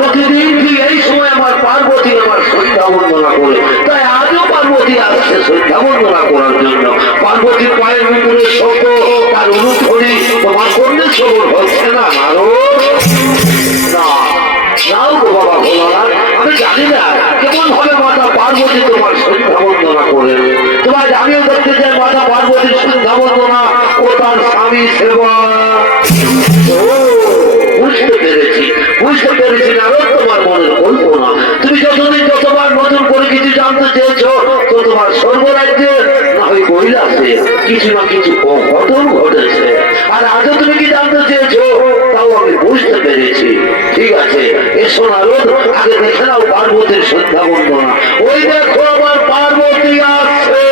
প্রতিদিন ঠিক এই সময় আমার পার্বতী আমার সন্ধ্যা বন্দনা করে, তাই আজও পার্বতী আসছে সন্ধ্যা বন্দনা করার জন্য। পার্বতী পায়ের ভিতরে শব্দ তার অনুধ্বনি তোমার করলে সবর হচ্ছে না আরো না নাও গো বাবা ভোলানাথ। আমি জানি না কেমন হবে মাতা পার্বতী তোমার সন্ধ্যা বন্দনা করে। তোমার আমিও দেখতে চাই মাতা পার্বতীর সন্ধ্যা বন্দনা ও তার স্বামী সেবা। বুঝতে পেরেছি না তোমার মনের কল্পনা। তুমি যতদিন যতবার নতুন করে কিছু জানতে চেয়েছ তো তোমার সর্বরাজ্যে না হয় কৈলাসে কিছু না কিছু ঘটন ঘটেছে, আর আজও তুমি কি জানতে চেয়েছো তাও আমি বুঝতে পেরেছি। ঠিক আছে, এসো নারদ, আগে দেখে নাও পার্বতীর সন্ধ্যা বন্দনা। ওই দেখো আমার পার্বতী আসছে।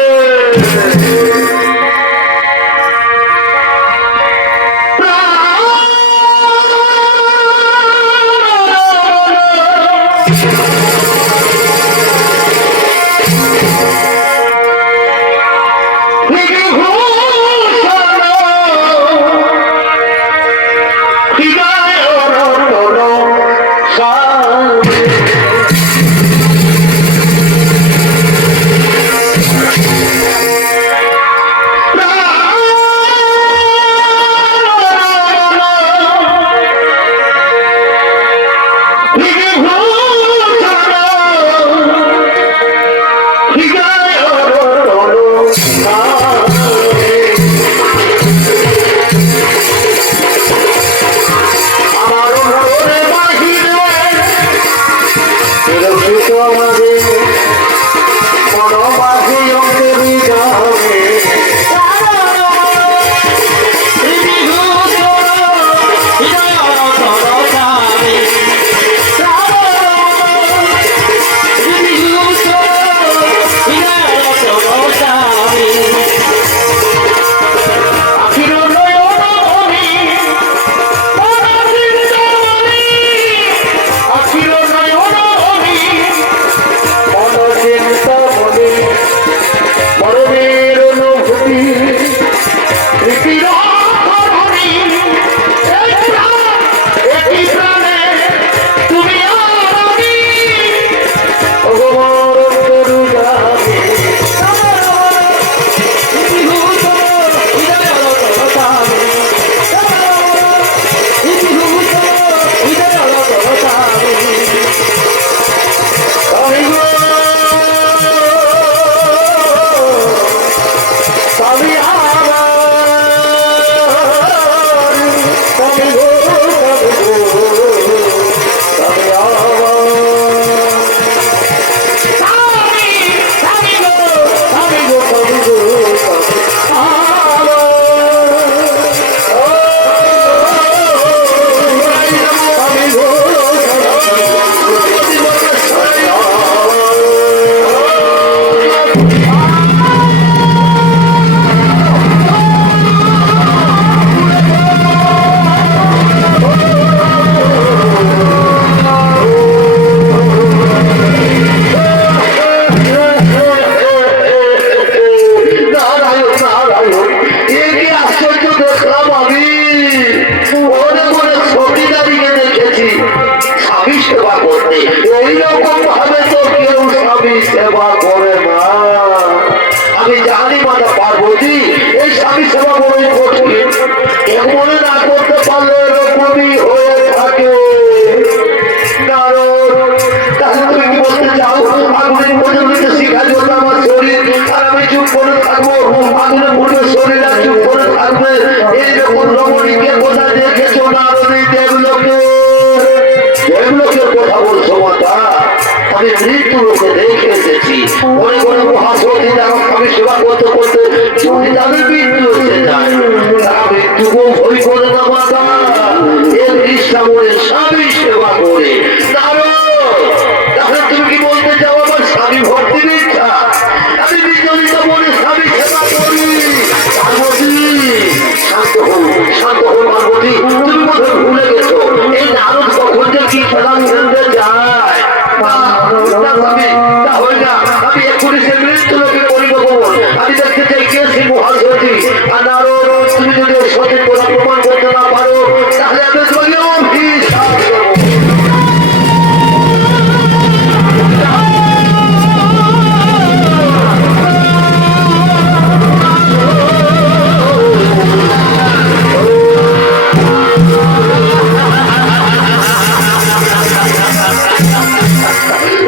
তুমি যদি সঠিক প্রমাণ করতে না পারো তাহলে আমি তোমাকে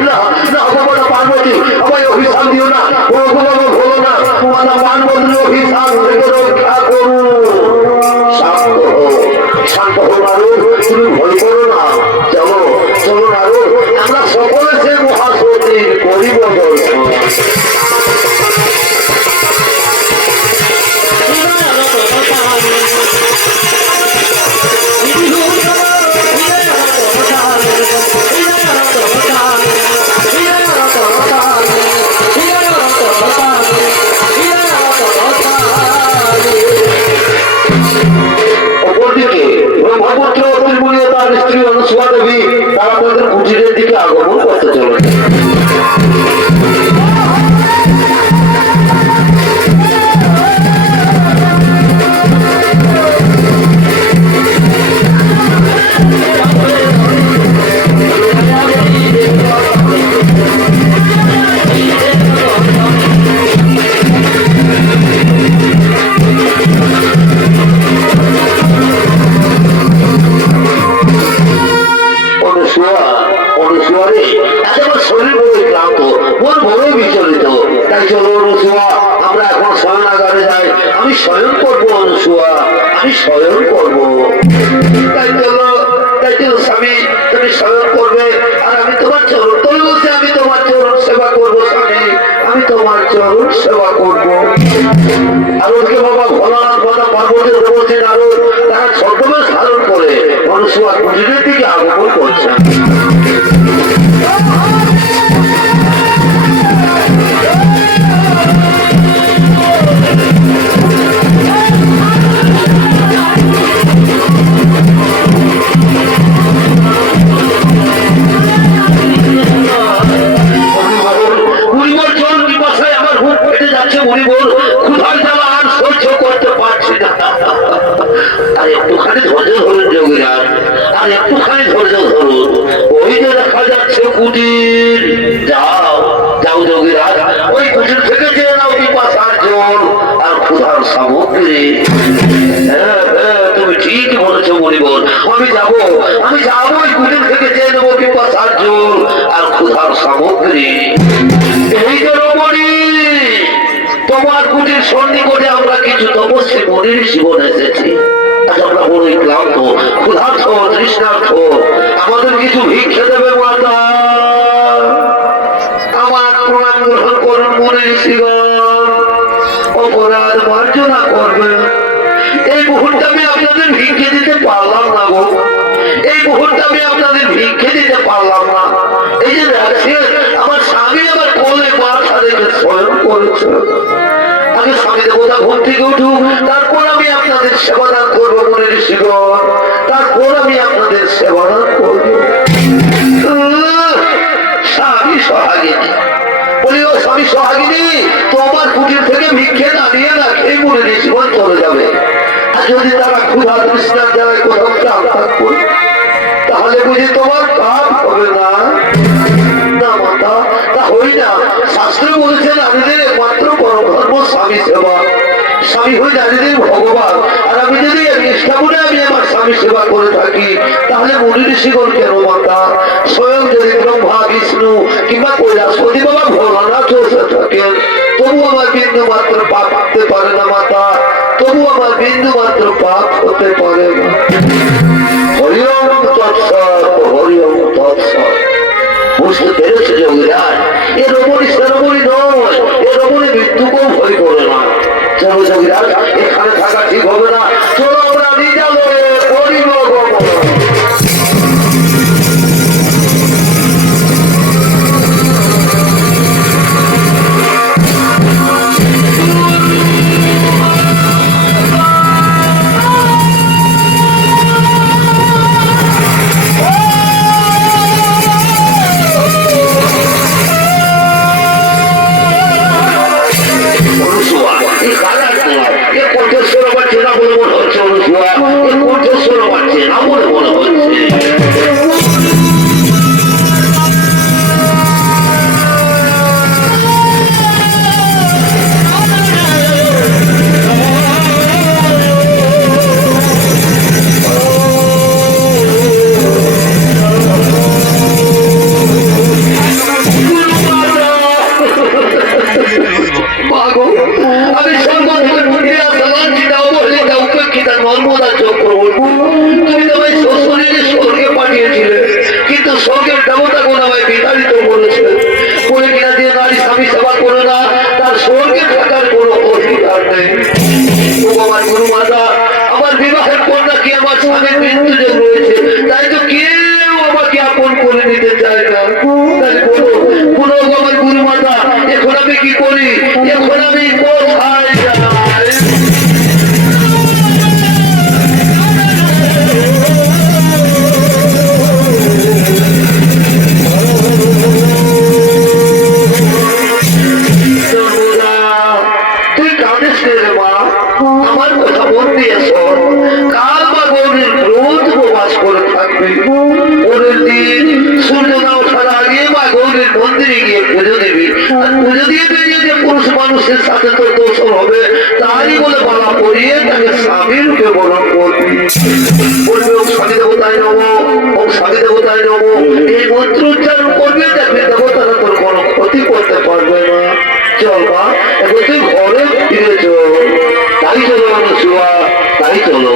না না বাবা পার্বতী আমায় অভিশাপ দিও না, ও বাবা ভুলো না, তোমার পার্বতীর অভিশাপ থেকে রক্ষা করুন। শান্ত হো, শান্ত হো নারদ, তুমি ভয় করো না। চলো চলো নারদ, আমরা সকলে সে মহাসতীর করিব দর্শন। অপরদিকে ব্রহ্মপুত্র ত্রিমুনি ও তার স্ত্রী অনুসুয়া দেবী তারা তাদের কুটিরের দিকে আগমন করতে চলেছে। শরীর বড় ক্লান্ত, মন বড় বিচলিত, তাই চলো অনুসুয়া আমরা এখন শয়নাগারে যাই। আমি শয়ন করবো অনুসুয়া, আমি শয়ন করবো। তাই চলো স্বামী, তুমি শয়ন করবে আর আমি তোমার চরণ তলে বসে আমি তোমার চরণ সেবা করবো। স্বামী আমি তোমার চরণ সেবা করবো। আর ওকে বাবা ভোলানাথ বাবা পার্বতীর দেবতী নারদ তারা ছদ্মবেশ ধারণ করে অনুসুয়া কুটিরের দিকে আগমন করছে। আর একটুখানি ধৈর্য ধরুন যোগীরাজ, আর একটুখানি ধৈর্য ধরুন। ওই যে দেখা যাচ্ছে কুটির, যাও যাও যোগীরাজ, ওই কুটির থেকে চেয়ে নাও পিপাসার জল আর ক্ষুধার সামগ্রী। হ্যাঁ হ্যাঁ তুমি ঠিক বলেছো মণিবর, আমি যাবো ওই কুটির থেকে চেয়ে নেবো পিপাসার জল আর ক্ষুধার সামগ্রী। এই যে রমণী, তোমার কুটির সন্নিকটে আমরা কিছু তপস্বী মনির জীবন এসেছি। আমরা বড়ই ক্লান্ত, ক্ষুধার্থ, তৃষ্ণার্থ, আমাদের কিছু ভিক্ষে দেবে মাতা। আমার প্রণাম গ্রহণ করুন মনির জীবন, অপরাধ মার্জনা করবেন। এই মুহূর্তে আমি আপনাদের ভিক্ষে দিতে পারলাম না গো, এই মুহূর্তে আমি আপনাদের ভিক্ষে দিতে পারলাম না। এই যে দেখছেন আমার স্বামী আমার কোলে মাথা রেখে স্বয়ং করেছে। আগে স্বামী দেবতা ঘুম থেকে উঠুক, তারপর আমি আপনাদের সেবাদান করবো মনের জীবন, তারপর আমি আপনাদের সেবাদান করবো। স্বামী সোহাগিনী বলি, ও স্বামী সোহাগিনী, তোমার কুটির থেকে ভিক্ষে না নিয়ে না খেয়ে মনের জীবন চলে যাবে। আর যদি তারা ক্ষুধা তৃষ্ণার জায়গায় কোথাও চাপ থাকবো, তাহলে বুঝি তোমার কাজ হবে না। না মাতা, তা হই না। শাস্ত্র বলেছে নারীদের একমাত্র পরম ধর্ম স্বামী সেবা, স্বামী হয়ে নারীদের ভগবান। আর আমি যদি নিষ্ঠা করে আমি আমার স্বামী সেবা করে থাকি, তাহলে মুনি ঋষিগণ কেন মাতা? স্বয়ং যদি ব্রহ্মা বিষ্ণু কিংবা কৈলাসপতি বাবা ভোলানাথ এসে থাকেন, তবু আমার বিন্দু মাত্র পাপ হতে পারে না মাতা, তবু আমার বিন্দু মাত্র পাপ হতে পারে না। হরি ওম তৎসৎ, হরি ওম তৎসৎ। বুঝতে পেরেছে যোগীরাজ, এ রমণী সে রমণী নয়, এ রমণী মৃত্যুকেও ভয় করে না। চলো যোগীরাজ, এখানে থাকা ঠিক হবে না, চলো আমরা নিজালয়ে করিব গমন। গুণ আমায় বিতাড়িত করেছে, বলে কিনা যে নারী স্বামী সেবা করে না তার স্বর্গে থাকার কোনো অধিকার নেই। ও আমার গুরু মাতা, আমার বিবাহের কন্যা কি আমার স্বামীর মৃত্যুযোগ রয়েছে, তাই তো কেউ আমাকে আপন করে নিতে চায় না। তাই বলো বলো আমার গুরু মাতা, এখন আমি কি করি, এখন আমি কোথায় যাই? আমার কথা মন দিয়ে শোন, কাল বা গৌরীর রোজ উপবাস করে থাকবে। পরের দিন সূর্য না ওঠার আগে মা গৌরীর মন্দিরে গিয়ে পুজো দিবি, আর পুজো দিয়ে বেরিয়ে যে পুরুষ মানুষের সাথে তোর দোষ হবে তাই বলে বালা পরিয়ে তাকে স্বামীর রূপে বরণ করবি। বলবে ও স্বামী দেবতায় নম, ও স্বামী দেবতায় নম, এই মন্ত্র উচ্চারণ করবে, দেখবে দেবতারা তোর কোনো ক্ষতি করতে পারবে না। চল মা, এখন তুই ঘরে ফিরে চল। তাই চলো মানুষ, তাই চলো।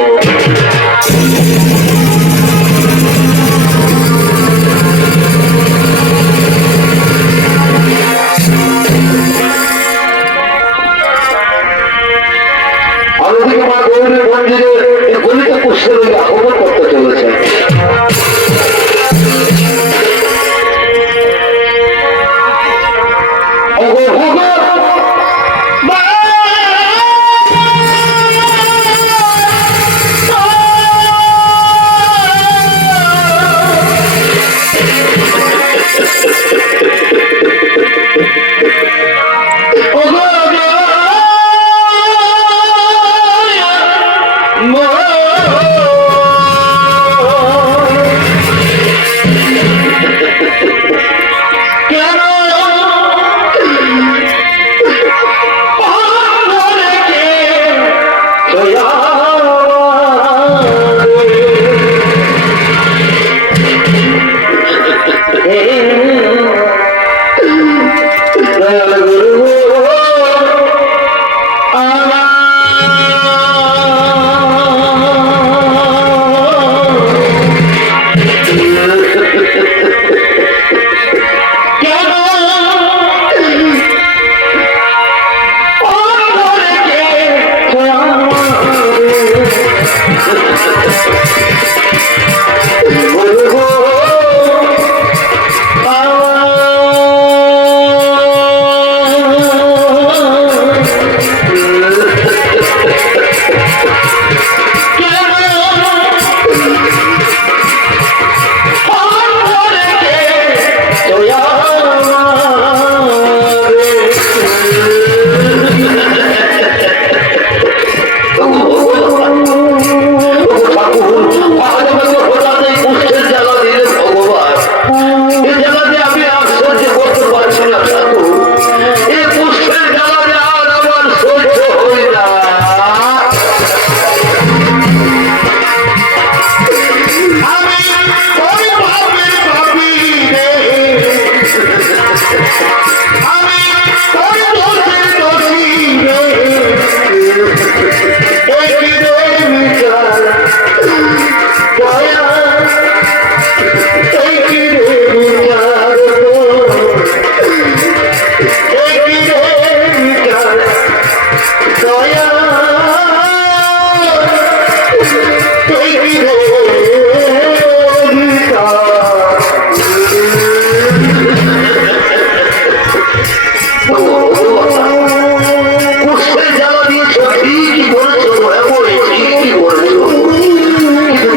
অন্যদিকে মা গৌরীর মন্দিরে এই গলিত পুষ্পের আক্রমণ করতে চলেছে।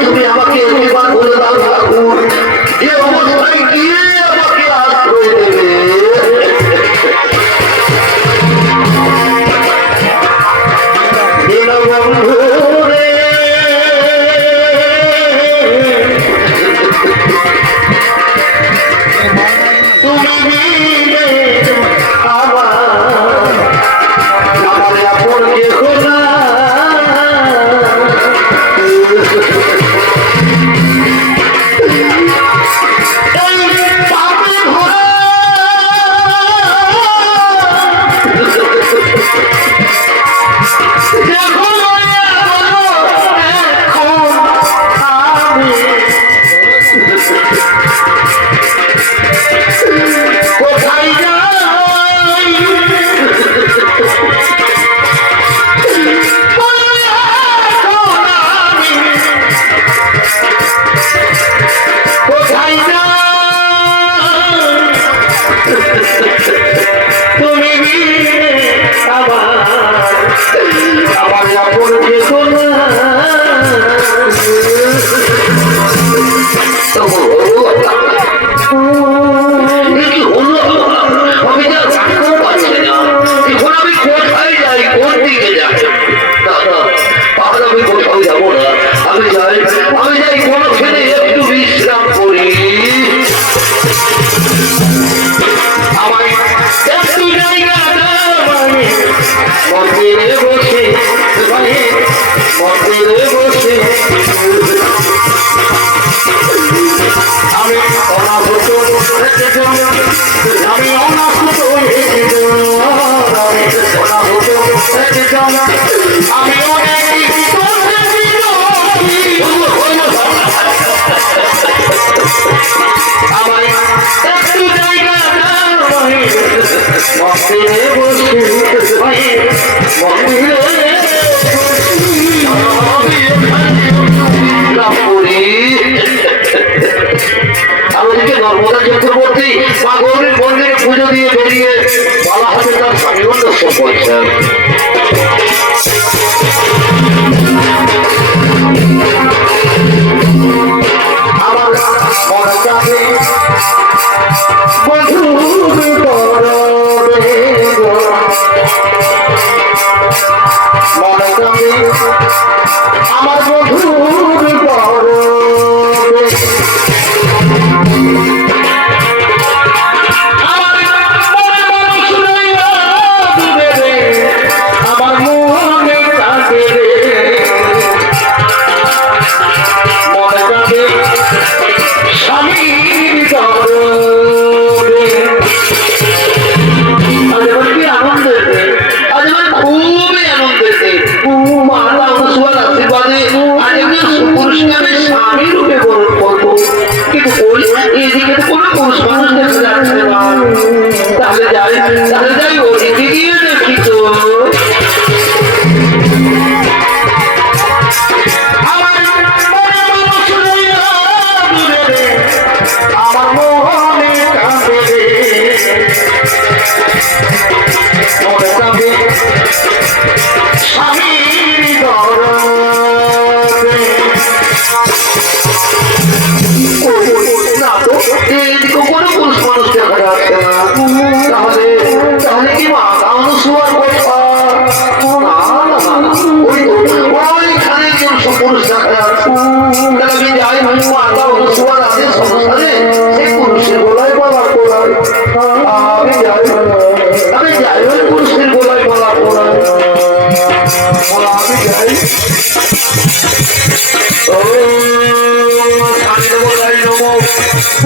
তুমি আমার আমার আপন চেতনা কি হলো? আমি যা থাকতে পারছি না, এখন আমি কোথায় যাই, কোন দিকে যাই? দাদা আর আমি কোথাও যাবো না, আমি যাই কোনোখানে একটু বিশ্রাম করি। আমার একটু জায়গা মন্দিরে বসে, মন্দিরে বসে আমি অনাহত, আমি অনাহত আমি অনেক আমার একটু জায়গা মন্দিরে বসে, মন্দিরে আমাদেরকে নর্মদা চক্রবর্তী মা গৌরীর মন্দিরে পুজো দিয়ে বেরিয়ে বলা হবে তার স্বামীও দর্শন করছেন। আমার মনটাকে আমার বধুর আমার মনে কাঁদে মনে কাঁদে স্বামীর দরদে। কি আনন্দ, আজ আমার খুবই আনন্দ আশীর্বাদে আজ একজন পুরুষকে স্বামী রূপে গ্রহণ করবো, কিন্তু ওই এদিকে তো কোনো পুরুষ মানুষ দেখা যাচ্ছে না। তাহলে যাই ওদিকে গিয়ে দেখি তো। আমার মনে কাঁদে মনে কাঁদে স্বামীর দরদে। না তো এদিকে কোনো পুরুষ মানুষ দেখা যাচ্ছে না, তাহলে কি মা অনুসুয়ার কথা? ওইখানে কেউ পুরুষ দেখা যাচ্ছে, আমি যাই মাতা অনুসুয়ার আদেশ অনুসারে সেই পুরুষের গোলায় বলা করাই, আমি যাই ওই পুরুষের গোলায় বলা করাই, আমি যাই। ও স্বামী দেবতাই নমো,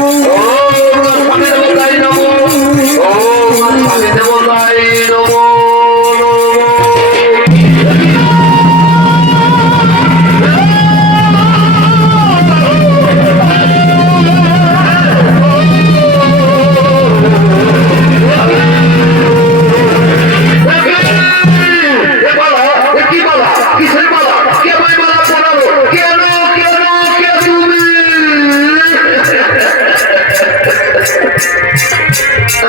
ও স্বামী দেবতাই নমো, ও স্বামী দেবতাই নমো।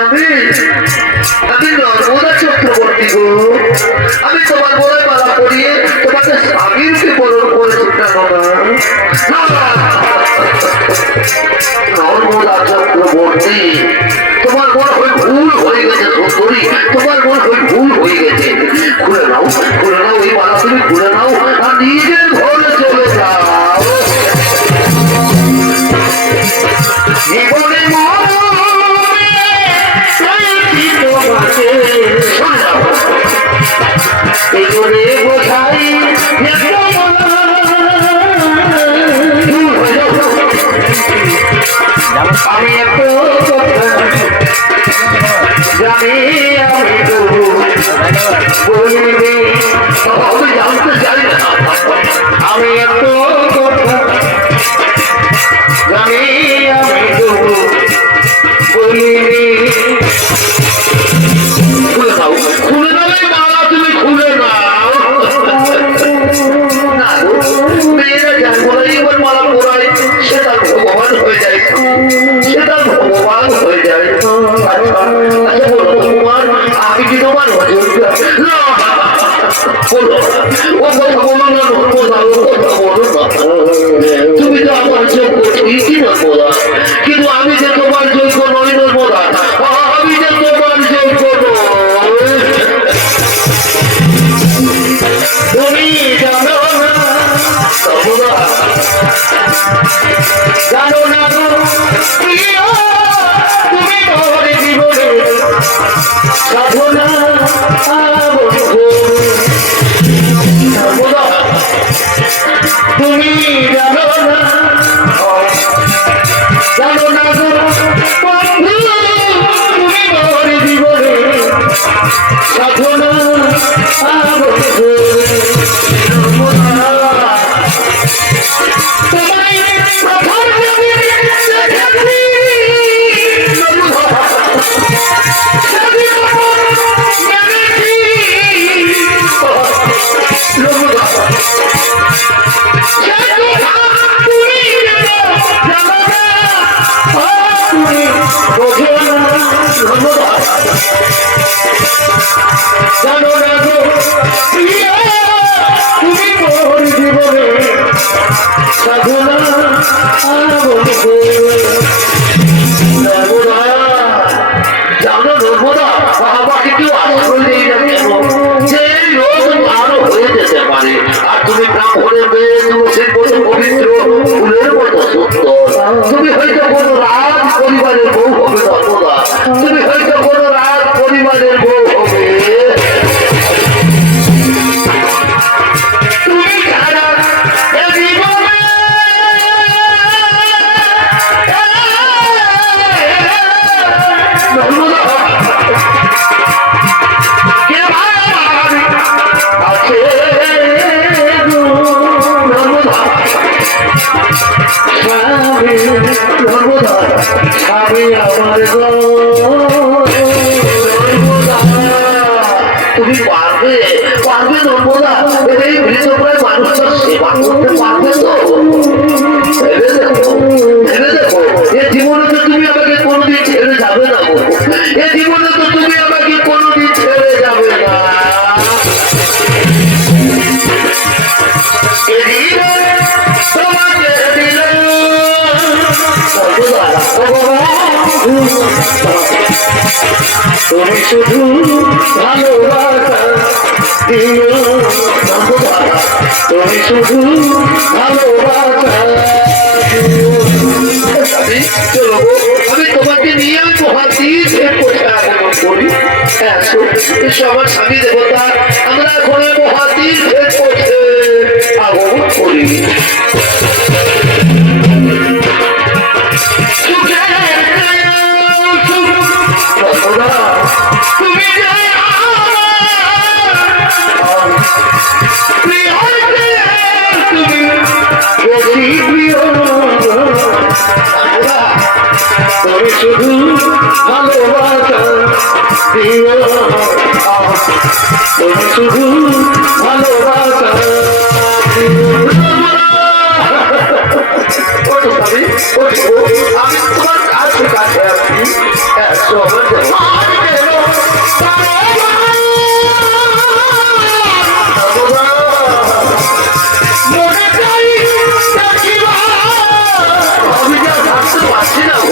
আমি নর্মদা চক্রবর্তী গো, আমি তোমার বলে মালা পরিয়ে তোমাকে স্বামীর কে বরণ করেছি না। নর্মদা চক্রবর্তী, তোমার মনে হয় ভুল হয়ে গেছে সুন্দরী, তোমার মনে হয় ভুল হয়ে গেছে। খুলে নাও এই মালা, তুমি খুলে নাও আর নিজের ঘরে চলে যাও। জীবনে বোঝাই আমি এত জানি, আমি তো বলিনি, আমি জানতে চাই না, আমি এত জানি, আমি তো বলিনি। খুলে নাও মালা, তুমি খুলে নাও। মেয়েরা যার বলে এবার মালা পড়ায় সেটা ভগবান হয়ে যায়, সেটা ভগবান হয়ে যায়। আচ্ছা বলো তোমার, আমি কি তোমার হজর? বলো ও কথা বলো না নর্মদা ও কথা বলো না তুমি তো আমার যোগ্য ঠিকই নর্মদা কিন্তু আমি যে তোমার যোগ্য নই নর্মদা আমি যে তোমার যোগ্য নই তুমি জানো না নর্মদা জানো না গো প্রিয় তুমি মোর জীবনে সাধনা নর্মদা তুমি জানো না জানো না গো বন্ধু তুমি মোর জীবনে সাধনা জানো না গো প্রিয় তুমি মোর জীবনে সাধনা জানো নর্মদা আমাকে কেউ আশ্রয় নেই না কেন যে রোগ আরো হয়ে যেতে পারে আর তুমি ব্রাহ্মণের মেয়ে তুলসীর মতো পবিত্র ফুলের মতো সুন্দর তুমি হয়তো কোনো রাজ পরিবারের বউ হবে নর্মদা তুমি হয়তো কোনো রাজ পরিবারের বউ হবে তুমি ছাড়া তুমি পারবে পারবে নর্মদা এই মৃতপ্রায় মানুষের সেবা করতে পারবে তো ভেবে দেখো এ জীবনে তো তুমি আমাকে কোনোদিন ছেড়ে যাবে না এ জীবনে তো তুমি আমাকে কোনোদিন ছেড়ে যাবে না তোমাকে দিলাম তুমি শুধু ভালোবাসা দিও তুমি শুধু ভালোবাসা আমি তোমাকে নিয়ে আমি মহাতীর বসে আগমন করি সবার স্বামী দেবতা আমরা এখন মহাতীর বসে আগমন করি তুমি শুধু ভালোবাসা দিও তুমি শুধু ভালোবাসা আমি তোমার কাছে কাছে আছি আমি যা ভাবতে পারছি না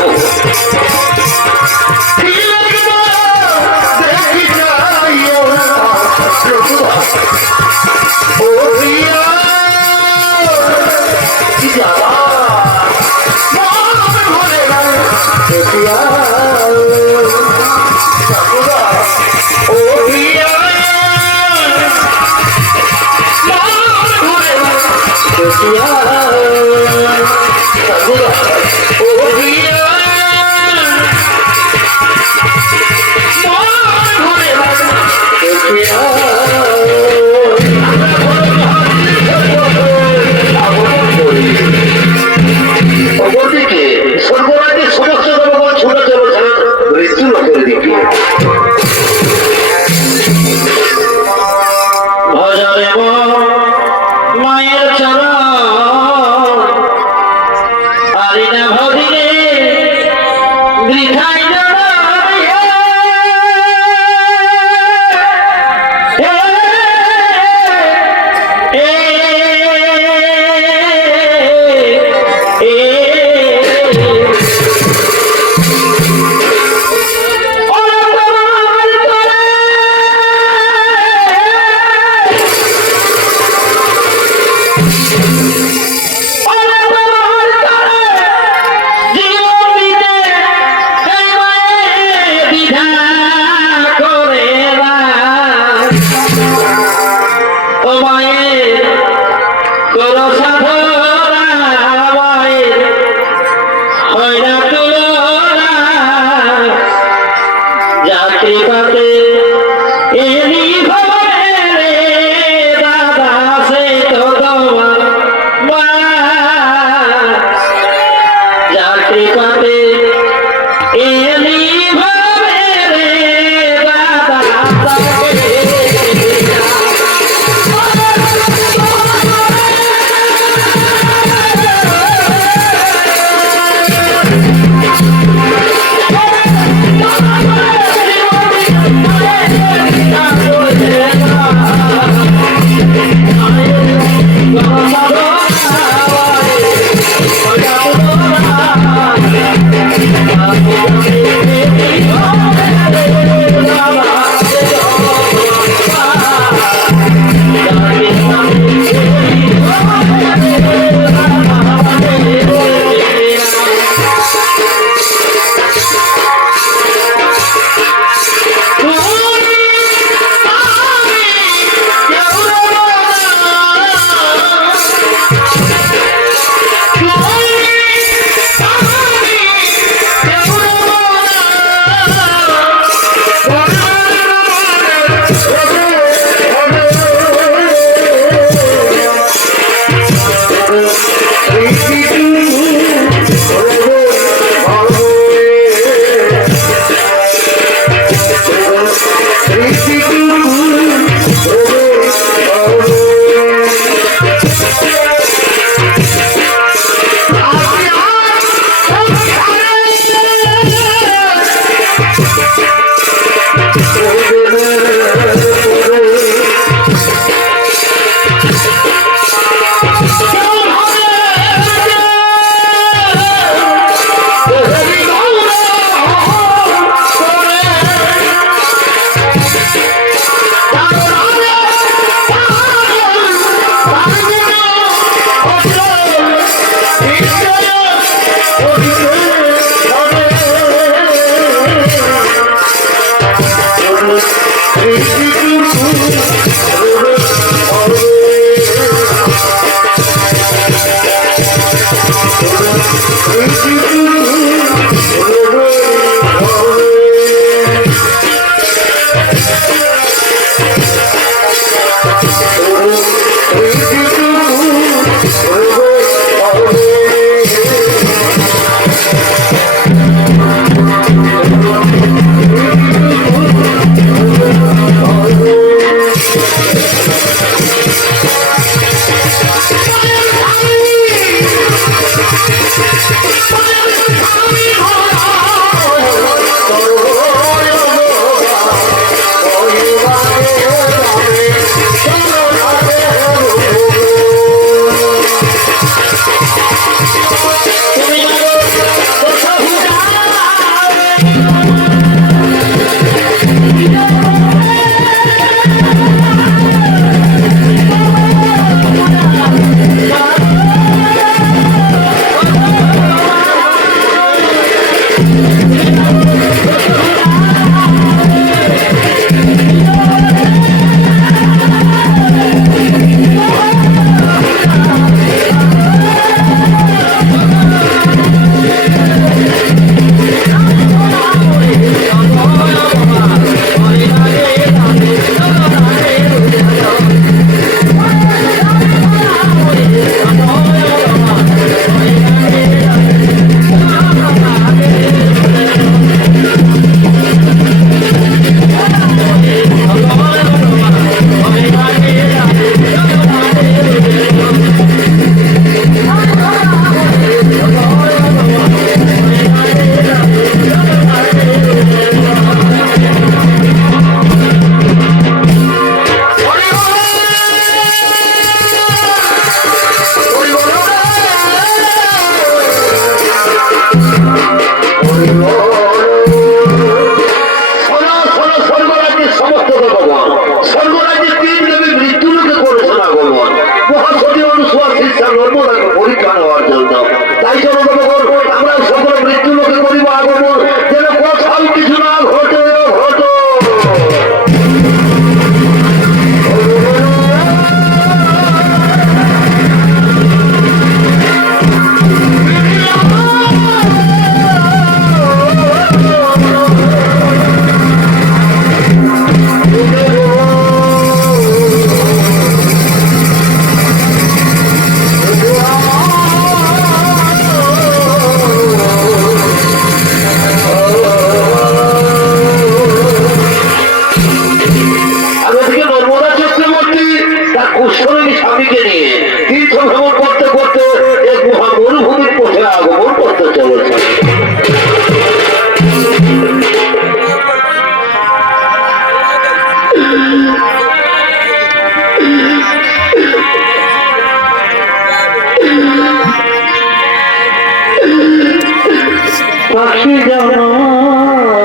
পাখি যেমন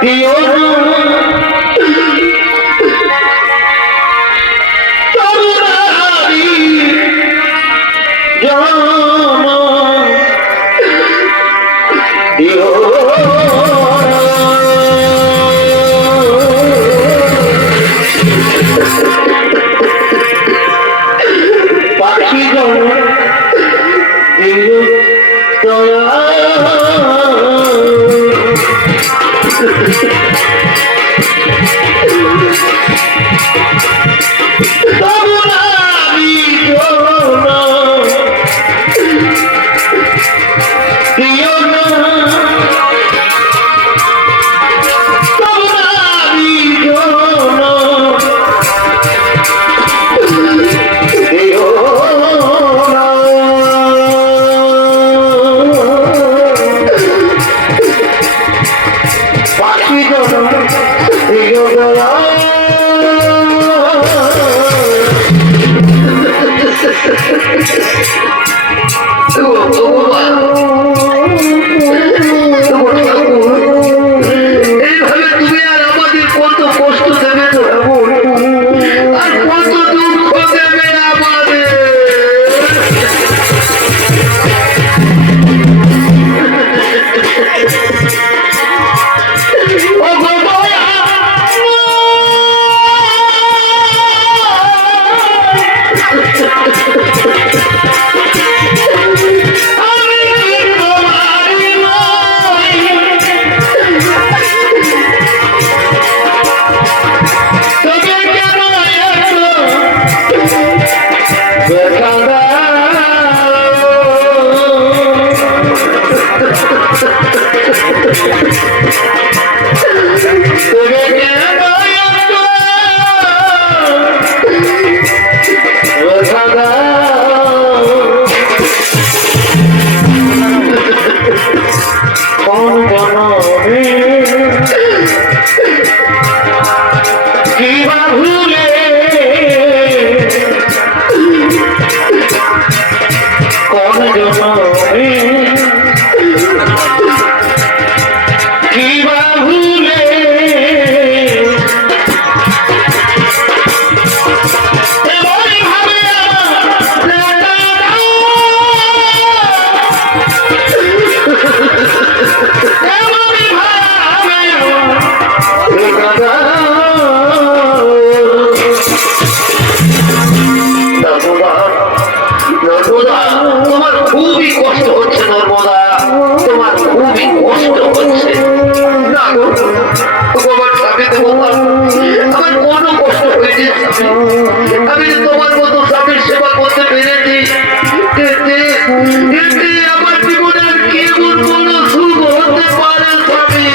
দিও না তরুণারি জনম দিও পাখি জনম দিও দয়া তরুণারি জনম দিও না তরুণারি জনম দিও না পাখি জনম দিও দয়া এইভাবে তুমি আর আমাদের কত কষ্ট দেবে আর কত দুঃখ দেবে আমাদের ও গো দয়া তোমার খুবই কষ্ট হচ্ছে নর্মদা, তোমার খুবই কষ্ট হচ্ছে না গো। তোমার স্বামীতে বললাম আমার কোনো কষ্ট হয়েছে, আমি তোমার মতো স্বামীর সেবা করতে পেরেছি, আমার জীবনের কেমন কোনো সুখ হতে পারে স্বামী।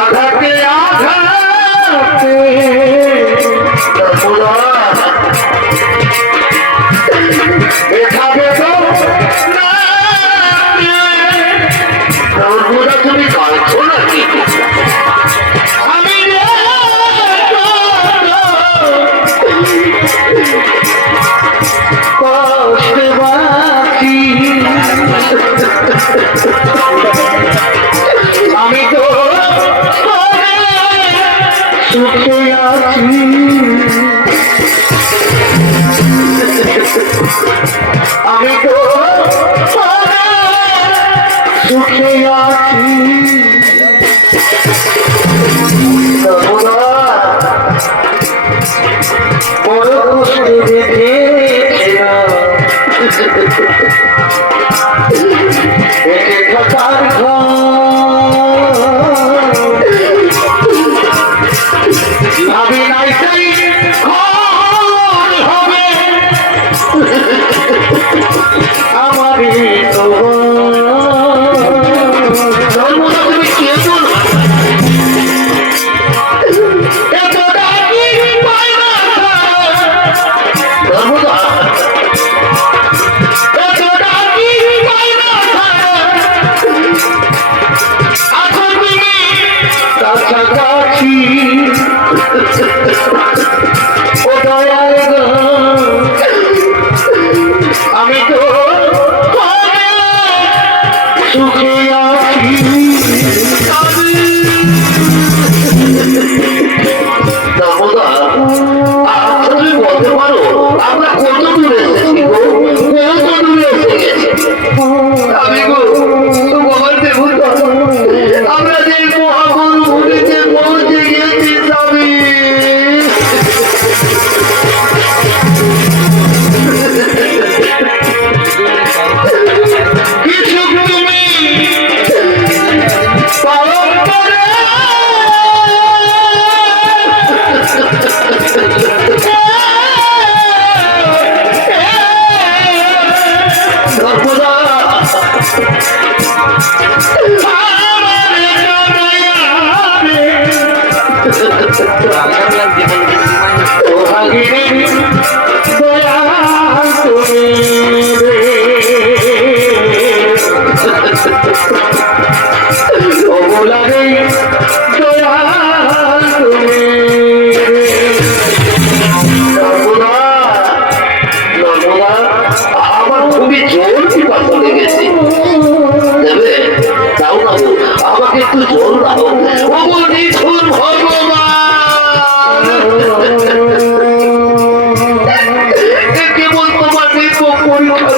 আঘাতে আঘাতে এখানে তো তুমি কাঁদছো নাকি? আমি কষ্টে বাঁচি, আমি তো সুখে আছি, আমি তো সুখে আছি। বড় কষ্টে দেখেছিলাম একে থাকার ভাবি নাই সেই ঘর হবে আমারই তো ধর্মটা তুমি কে বল এতটা কি পাই না ধর্মটা এতটা কি পাই না এখন তুমি কাছাকাছি ও ভাগিনী দয়াল তুমি রে ও লাগে দয়াল তুমি আমার খুবই জোর পিপাসা লেগেছে দেবে দাও না গো আমাকে একটু জোর দাও ও নিঠুর ভগবান কেবল তোমার নির্মম পরীক্ষা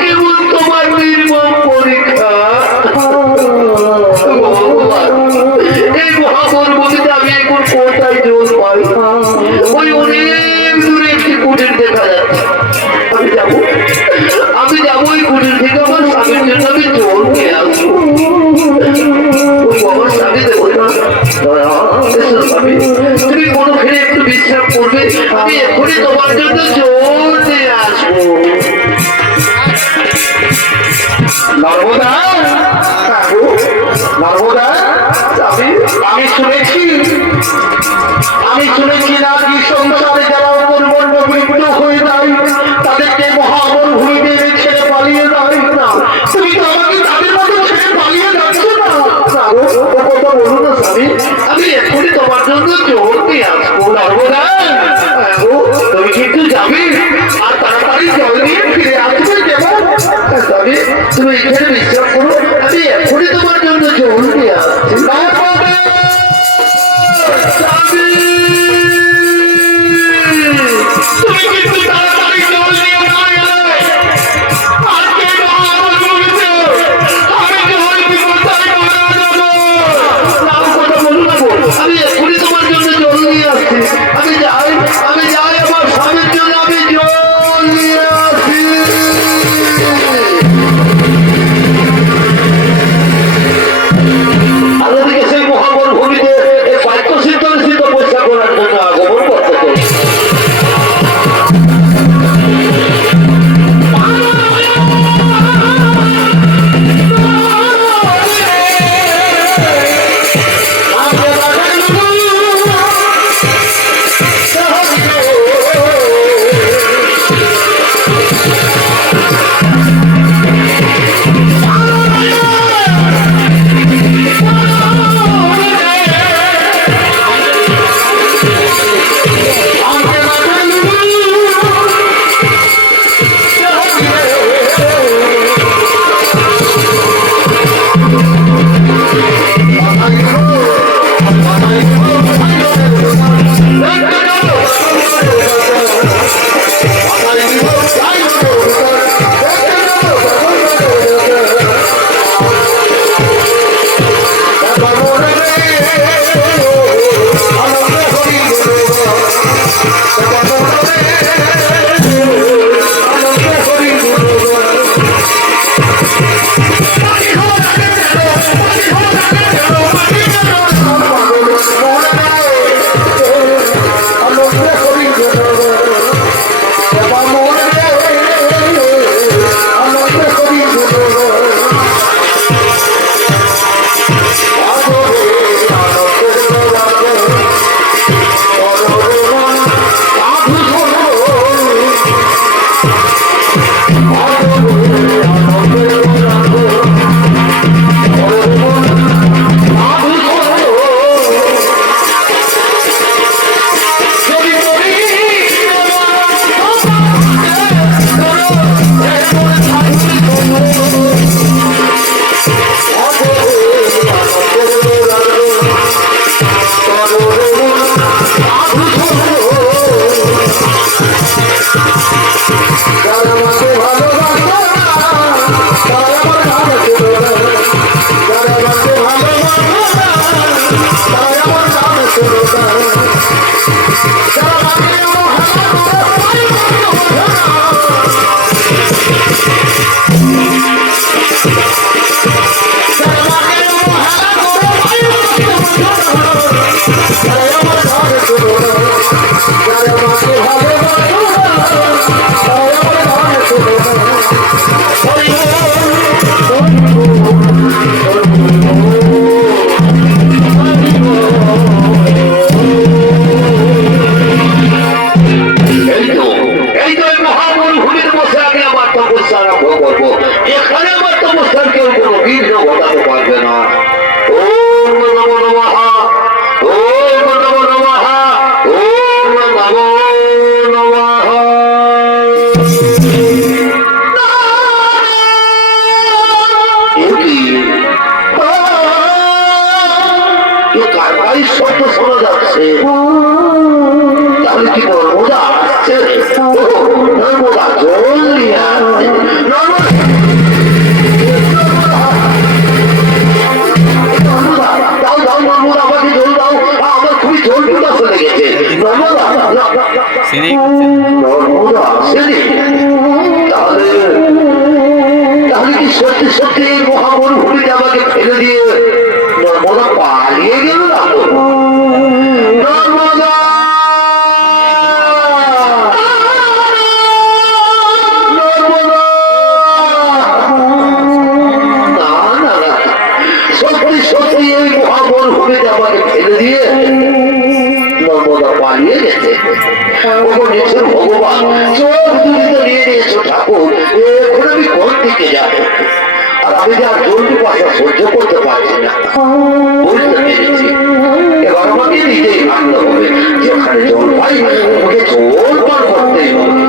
কেবল তোমার নির্মম পরীক্ষা ভগবান এই মহাগর্ভবতীতে আমি এখন কোথায় জোর পাই ওই অনেক দূরে একটি কুটির দেখা যাচ্ছে আমি যাবো ওই কুটির থেকে আমার স্বামীর জন্য আমি জল নিয়ে আসবো ওই বাবার স্বামী দেবো না স্বামী তুমি কোনো খেলে একটু বিশ্রাম করবে আমি এখনই তোমার জন্য জল নিয়ে আসবো নর্মদা নর্মদা আমি শুনেছি নাকি সংসারে যারা মৃত্যু হয়ে যায় তাদেরকে মহামরুভূমিতে ছেড়ে পালিয়ে যায় না তুমি তো আমাকে তাদের মতো ছেড়ে পালিয়ে যাচ্ছ না কথা বলুন না স্বামী আমি এখনই তোমার জন্য জোর দিয়ে আসবো নর্মদা তুমি কিন্তু যাবে আর তাড়াতাড়ি জল নিয়ে ফিরে আসবে কেমন স্বামী তুমি এখানে বিশ্বাস করো আমি এখনই তোমার জন্য জোর দিয়ে আসছি আমি এখনই তোমার জন্য জল নিয়ে আসছি আমি যাই আমার স্বামীর জন্য আমি জল নিয়ে আসছি আমাদেরকে সেই মহামরুভূমিতে এই বাক্য সিদ্ধ পরীক্ষা করার জন্য আগমন করতে Oh আসছে, তাহলে কি নর্মদা আসছে? নর্মদা জল নিয়ে আসছে। দাও দাও নর্মদা, আমাকে জল দাও, আমার খুবই জল পিপাসা লেগেছে। নর্মদা নর্মদা আসেনি? তাহলে তাহলে কি সত্যি সত্যি এই মহামরুভূমিতে আমাকে ফেলে দিয়ে নর্মদা পালিয়ে গেল? নর্মদা নর্মদা, না না না, সত্যি সত্যি এই মহামরুভূমিতে আমাকে ফেলে দিয়ে নর্মদা পালিয়ে গেছে। ভগবান চোখ দুটিতে নিয়ে নিয়েছো ঠাকুর, এখন আমি কোন দিকে যাবো? আর আমি যে আর জল পিপাসা সহ্য করতে পারছি না। বুঝতে পেরেছি, এবার আমাকে নিজেই ভাবতে হবে, যেখানে জল পাই আমাকে জল পান করতেই হবে।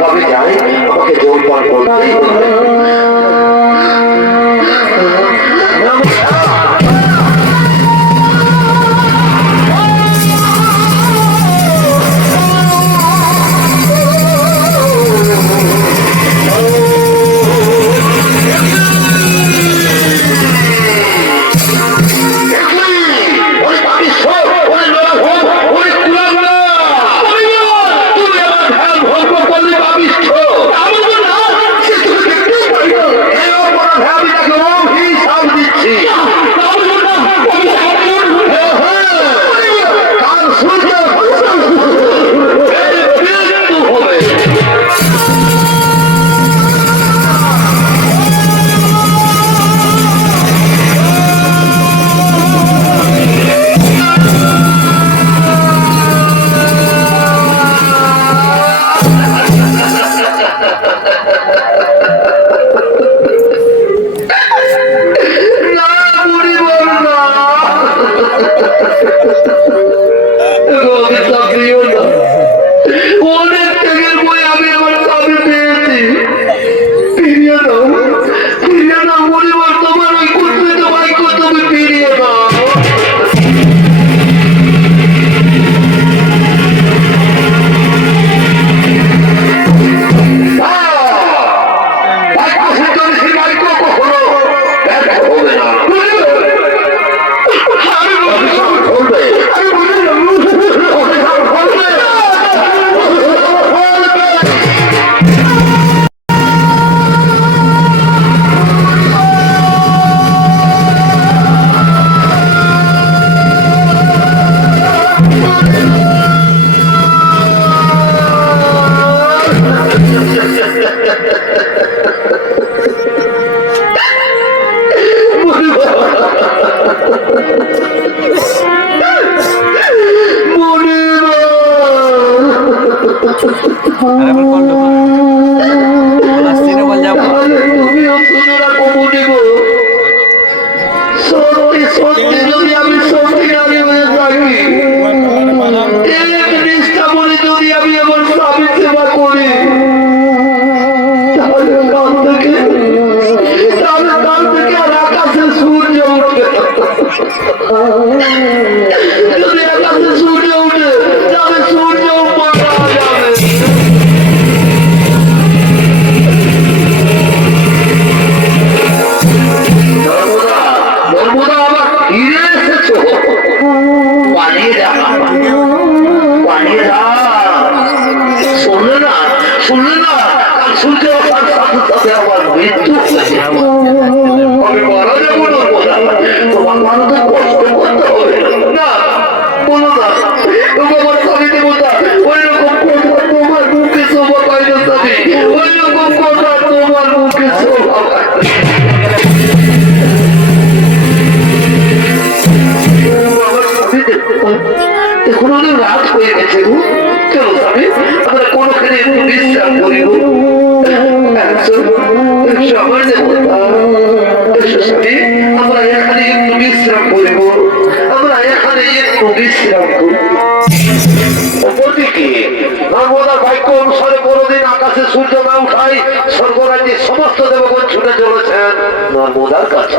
তবে যাই, আমাকে জল পান করতেই হবে। সমস্ত দেবগণ ছুটে চলেছেন নর্মদার কাছে।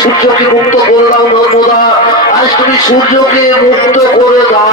সূর্যকে মুক্ত করে দাও নর্মদা, আজ তুমি সূর্যকে মুক্ত করে দাও।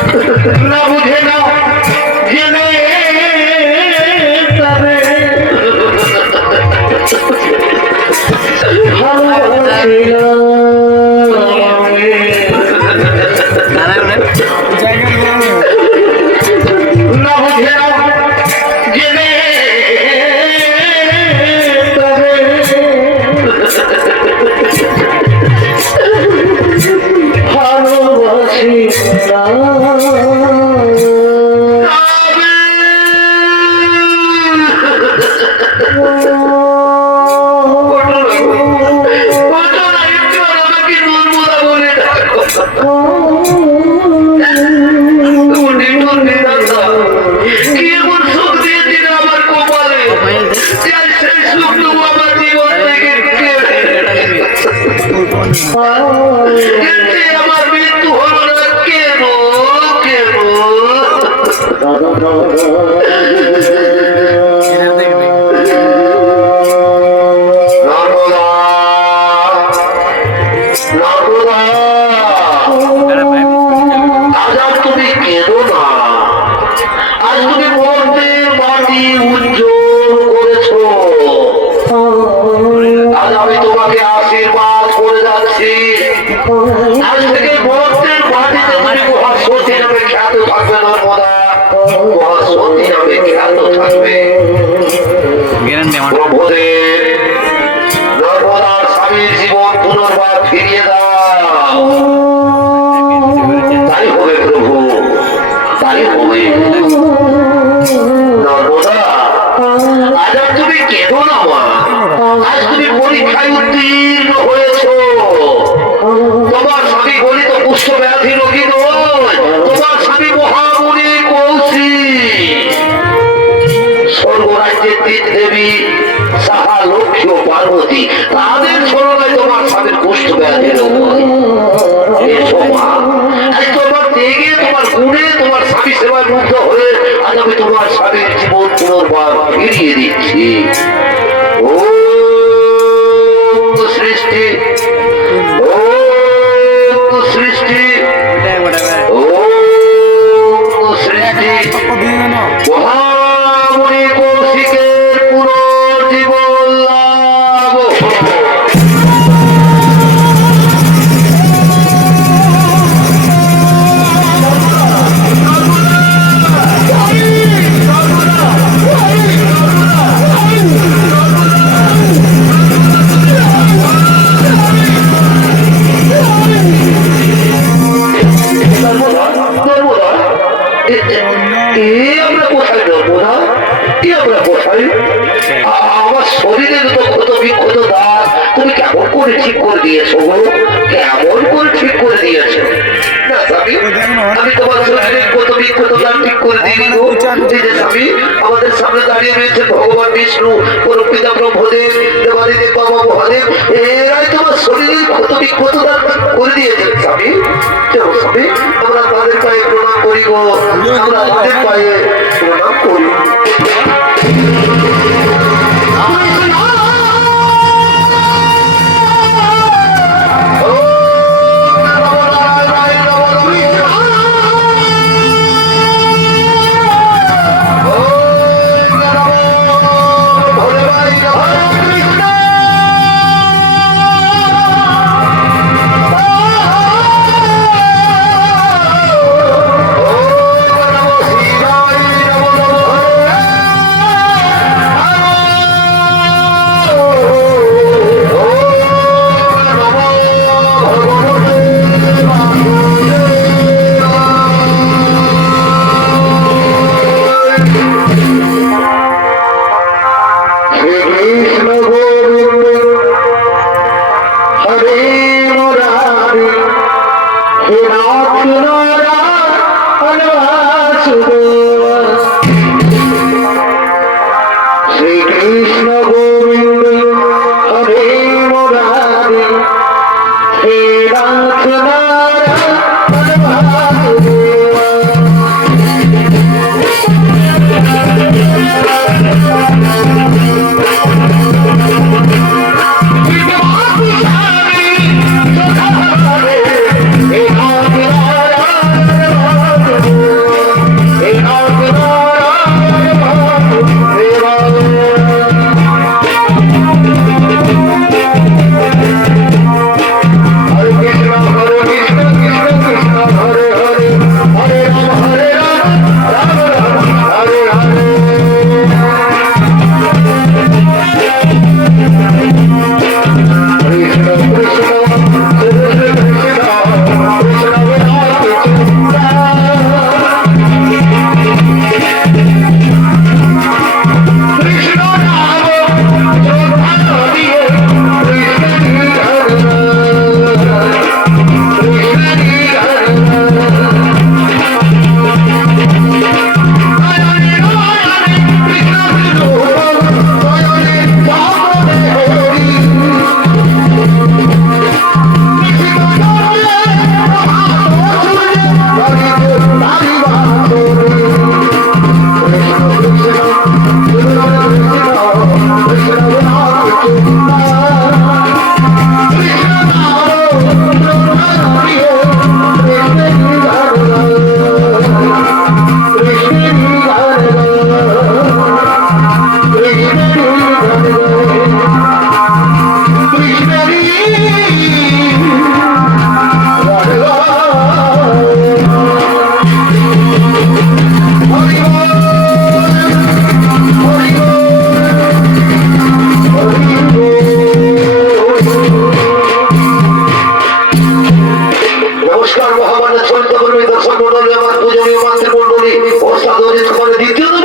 না বুঝে না জেনে তবে না বুঝে না জেনে তবে ভালোবাসি না আমার মৃত্যু হলো না কেন কেন আজ তুমি কেঁদো না আজ তুমি মন্দির মাটি উজ্জ্বল করেছো আজ আমি তোমাকে আশীর্বাদ করে যাচ্ছি আজ থেকে মন্দির মাটিতে তুমি মহাসতী নামে খ্যাত থাকবে নর্মদা মহাসতী নামে খ্যাত থাকবে প্রভুদেব নর্মদার স্বামীর জীবন পুনর্বার ফিরিয়ে দাও তাই হবে প্রভু তাই হবে নর্মদা আজ আর তুমি কেঁদো না মা আজ তুমি পরীক্ষায় উত্তীর্ণ হয়েছ তোমার স্বামী গণিত পুষ্ট ব্যাধি রোগী নয় তোমার স্বামী মহামুনি কৌশিক স্বর্গরাজ্যের তিন দেবী সাহা লক্ষ্মী ও পার্বতী তাদের স্মরণে তোমার স্বামীর কুষ্ঠ ব্যাধি রোগ এসো মা আজ তোমার তেগে তোমার গুণে তোমার স্বামী সেবায় মুগ্ধ হয়ে আজ আমি তোমার স্বামীর জীবন পুনর্বার ফিরিয়ে দিচ্ছি ও সৃষ্টি ও সৃষ্টি ও সৃষ্টি মহামুনি কৌশিকের পুনর্জীবন লাভ আমার শরীরের তো ক্ষত বিক্ষত দাগ তুমি কেমন করে ঠিক করে দিয়েছো কেমন করে ঠিক করে দিয়েছো আমি তোমার শরীরের ক্ষত বিক্ষত দাগ ঠিক করে দিয়ে দিব স্বামী আমাদের সামনে দাঁড়িয়ে রয়েছে ভগবান বিষ্ণু পরমপিতা ব্রহ্মদেব দেবাদিদেব বাবা মহাদেব এরাই তোমার শরীরের ক্ষত বিক্ষত দাগ করে দিয়েছে স্বামী স্বামী আমরা তাদের পায়ে প্রণাম করি গো আমরা তাদের পায়ে প্রণাম করি Bye. নমস্কার মহামান্য চরিত্র কর্মী দর্শক মন্ডলী, আমার পূজনীয় মাতৃমন্ডলী ও সাধু করে দ্বিতীয়